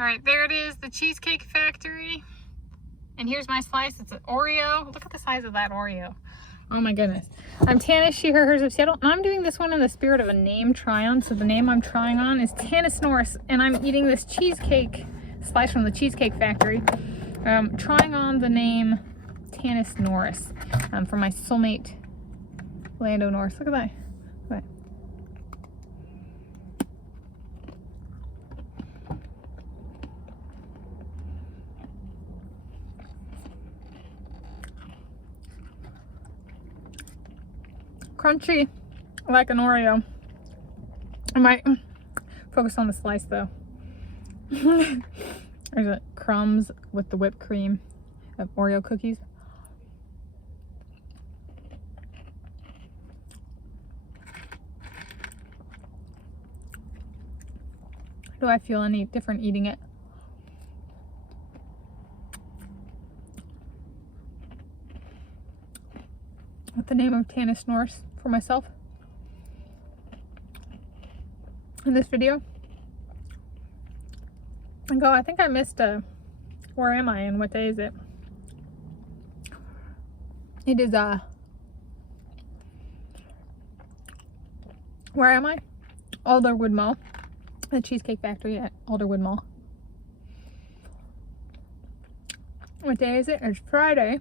All right, there it is, the Cheesecake Factory. And here's my slice. It's an Oreo. Look at the size of that Oreo. Oh my goodness. I'm Tanis, she, her, hers of Seattle. And I'm doing this one in the spirit of a name try-on. So the name I'm trying on is Tanis Norris. And I'm eating this cheesecake slice from the Cheesecake Factory. Trying on the name Tanis Norris for my soulmate, Lando Norris. Look at that. Look at that. Crunchy, like an Oreo. I might focus on the slice though. There's crumbs with the whipped cream of Oreo cookies. Do I feel any different eating it? With the name of Tanis Norris for myself in this video. And go, I think I missed where am I and what day is it? It is where am I? Alderwood Mall. The Cheesecake Factory at Alderwood Mall. What day is it? It's Friday.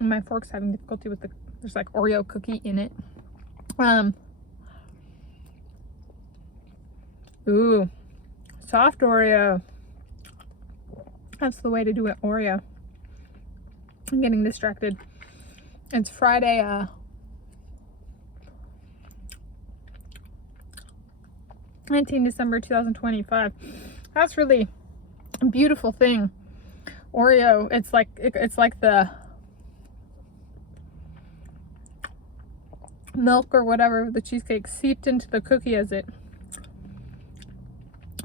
And my fork's having difficulty with there's like Oreo cookie in it. Ooh, soft Oreo. That's the way to do it, Oreo. I'm getting distracted. It's Friday, 19 December 2025. That's really a beautiful thing. Oreo, it's like the milk or whatever, the cheesecake seeped into the cookie as it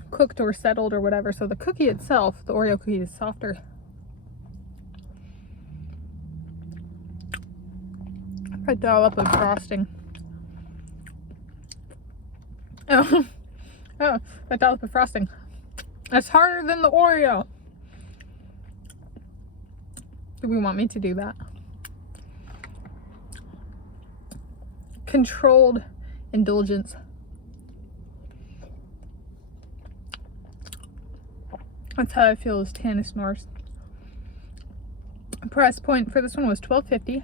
cooked or settled or whatever. So the cookie itself, the Oreo cookie, is softer. I dollop of frosting. Oh, that dollop of frosting. That's harder than the Oreo. Do we want me to do that? Controlled indulgence. That's how I feel as Tanis Norris. Price point for this one was $12.50.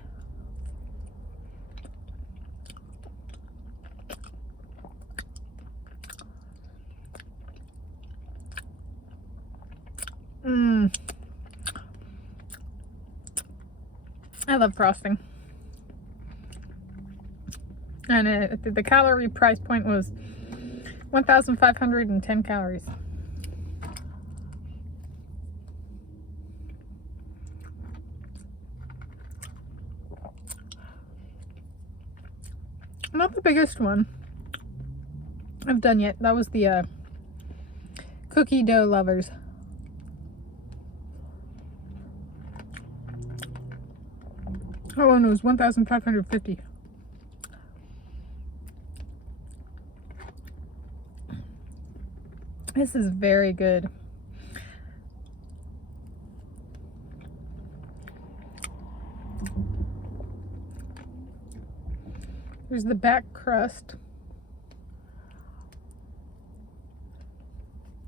I love frosting. And the calorie price point was 1,510 calories. Not the biggest one I've done yet. That was the cookie dough lovers. That one was 1,550. This is very good. There's the back crust,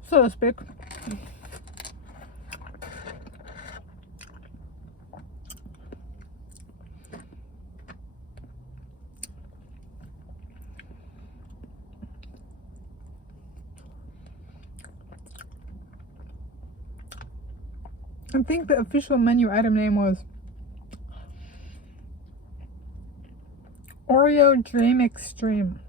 so to speak. I think the official menu item name was Oreo Dream Extreme.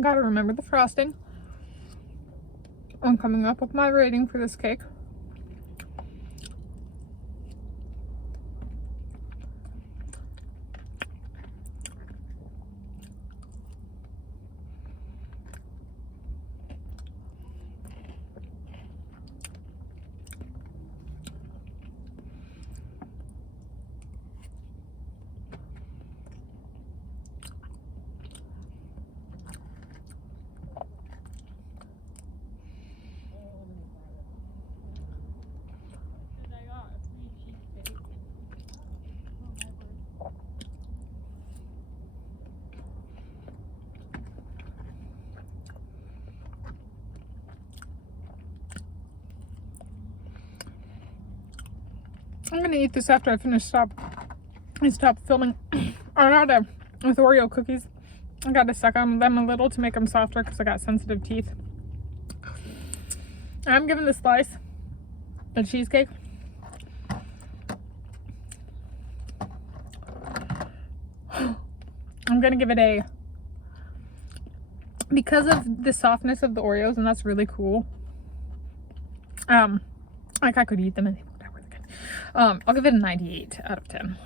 Gotta remember the frosting. I'm coming up with my rating for this cake. I'm gonna eat this after I stop filming. With Oreo cookies. I got to suck on them a little to make them softer because I got sensitive teeth. I'm giving this slice the cheesecake. I'm gonna give it a, because of the softness of the Oreos, and that's really cool. Like I could eat them and they would not really good. I'll give it a 98 out of 10.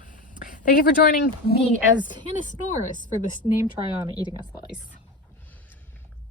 Thank you for joining me as Tanis Norris for this name try on eating a slice.